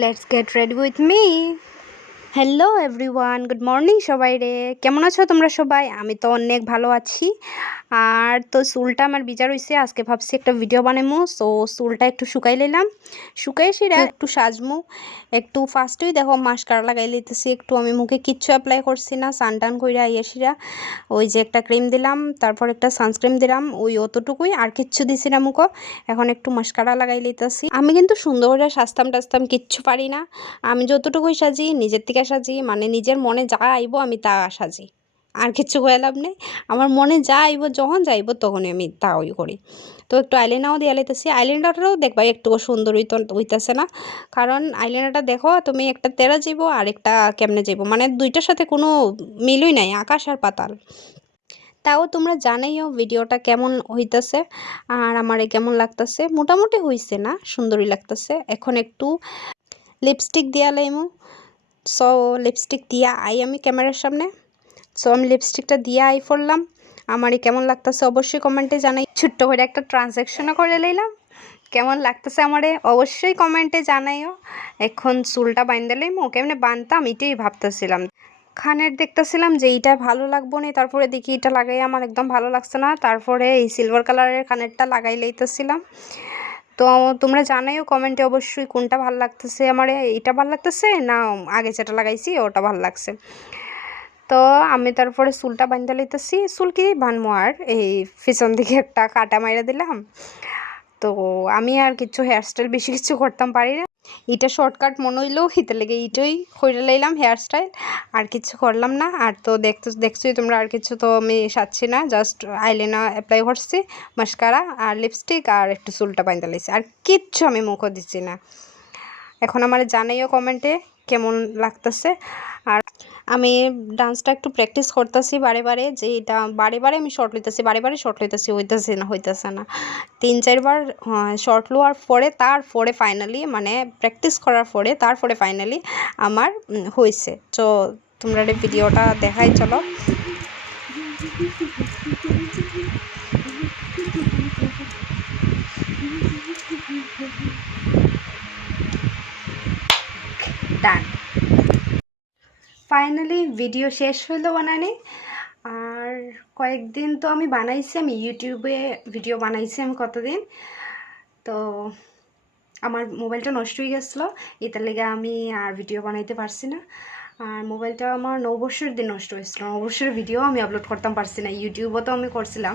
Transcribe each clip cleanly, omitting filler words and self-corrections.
Let's get ready with me. Hello everyone, good morning সবাই রে। কেমন আছো তোমরা সবাই? আমি তো অনেক ভালো আছি। আর তো চুলটা আমার ভিজা রইছে, আজকে ভাবছি একটা ভিডিও বানামু। সো চুলটা একটু শুকাই লইলাম, শুকাই সেরা একটু সাজমু। একটু ফার্স্টেই দেখো মাস্কারা লাগাই লইতেছি, একটু আমি মুখে কিচ্ছু অ্যাপ্লাই করছি না, সানটান কইরা ইয়েসিরা ওই যে একটা ক্রিম দিলাম, তারপর একটা সানস্ক্রিন দিলাম, ওই অতটুকুই, আর কিচ্ছু দিছি না মুখো। এখন একটু মাস্কারা লাগাই লইতেছি। আমি কিন্তু সুন্দর করে সাজতাম টাজতাম কিচ্ছু পারি না। আমি যতটুকুই সাজি নিজের থেকে সাজি, মানে নিজের মনে যা আইব আমি তা সাজি, আর কিচ্ছু কয়ে লাভ নেই। আমার মনে যা আইব যখন যাইব তখনই আমি তা ওই করি। তো একটু আইলাইনারও দিয়ে লাইতেছি, আইলাইনারটাও দেখবা একটু সুন্দর হইতেছে না, কারণ আইলাইনারটা দেখো তুমি একটা তেরা যাইব আর একটা কেমনে যাইব, মানে দুইটার সাথে কোনো মিলই নাই, আকাশ আর পাতাল। তাও তোমরা জানাইও ভিডিওটা কেমন হইতেছে আর আমারে কেমন লাগতেছে। মোটামুটি হইছে না, সুন্দরই লাগতেছে। এখন একটু লিপস্টিক দিয়া লাইমু। সো লিপস্টিক দিয়া আই আমি ক্যামেরার সামনে। সো আমি লিপস্টিকটা দিয়ে আই পড়লাম। আমারই কেমন লাগতেছে অবশ্যই কমেন্টে জানাই। ছোট্ট করে একটা ট্রানজ্যাকশনও করে লইলাম। কেমন লাগতেছে আমারে অবশ্যই কমেন্টে জানাইও। এখন চুলটা বাইন্দা লাইমু, কেমনে বানতাম এটাই ভাবতেছিলাম। খানের দেখতেছিলাম যে এইটা ভালো লাগবো না, তারপরে দেখি এটা লাগাই আমার একদম ভালো লাগছে না, তারপরে এই সিলভার কালারের খানেরটা লাগাই লইতেছিলাম। তো তোমরা জানাইও কমেন্টে অবশ্যই কোনটা ভালো লাগতেছে আমারে, এটা ভালো লাগতেছে না আগে যেটা লাগাইছি ওটা ভালো লাগছে। তো আমি তারপরে চুলটা বাঁধা লইতেছি। চুল কি বানমো আর, এই পিছন দিকে একটা কাটা মাইরা দিলাম। তো আমি আর কিছু হেয়ারস্টাইল বেশি কিছু করতাম পারি না, এটা শর্টকাট মনে হইলেও হিতে লেগে ইটোই করে লাইলাম হেয়ারস্টাইল, আর কিছু করলাম না। আর তো দেখছোই তোমরা, আর কিছু তো আমি সাজছি না, জাস্ট আইলাইনার অ্যাপ্লাই করছি, মাস্কারা আর লিপস্টিক আর একটু চুলটা বাঁধা লাইছি, আর কিচ্ছু আমি মুখও দিচ্ছি না। এখন আমার জানাইও কমেন্টে কেমন লাগতেছে। আর আমি ডান্সটা একটু প্র্যাকটিস করতেছি বারে বারে, যে এটা বারে বারে আমি শর্ট লইতেছি, বারে বারে শর্ট লইতেছি, হইতেছে না 3-4 বার শর্ট লোয়ার পরে, তারপরে ফাইনালি মানে প্র্যাকটিস করার পরে তারপরে ফাইনালি আমার হয়েছে। তো তোমরা এই ভিডিওটা দেখাই চলো। ডান। ফাইনালি ভিডিও শেষ হইলো বানানি। আর কয়েকদিন তো আমি বানাইছি, আমি ইউটিউবে ভিডিও বানাইছি আমি কতদিন। তো আমার মোবাইলটা নষ্ট হয়ে গেছিলো, এটার লেগে আমি আর ভিডিও বানাইতে পারছি না। আর মোবাইলটা আমার 9 বছরের দিন নষ্ট হয়েছিল, 9 বছরের ভিডিও আমি আপলোড করতাম পারছি না, ইউটিউবও তো আমি করছিলাম।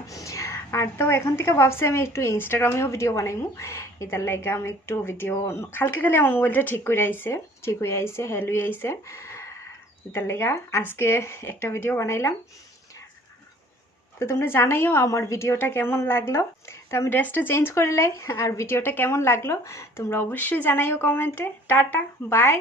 আর তো এখন থেকে ভাবছি আমি একটু ইনস্টাগ্রামেও ভিডিও বানাইমু, এটার লেগে আমি একটু ভিডিও খালকে খালি আমার মোবাইলটা ঠিক হয়ে আইছে হেল হয়ে আইছে, এটার লেগে আজকে একটা ভিডিও বানাইলাম। তো তোমরা জানাইও আমার ভিডিওটা কেমন লাগলো। তো আমি ড্রেসটা চেঞ্জ করে লাই, আর ভিডিওটা কেমন লাগলো তোমরা অবশ্যই জানাইও কমেন্টে। Tata bye.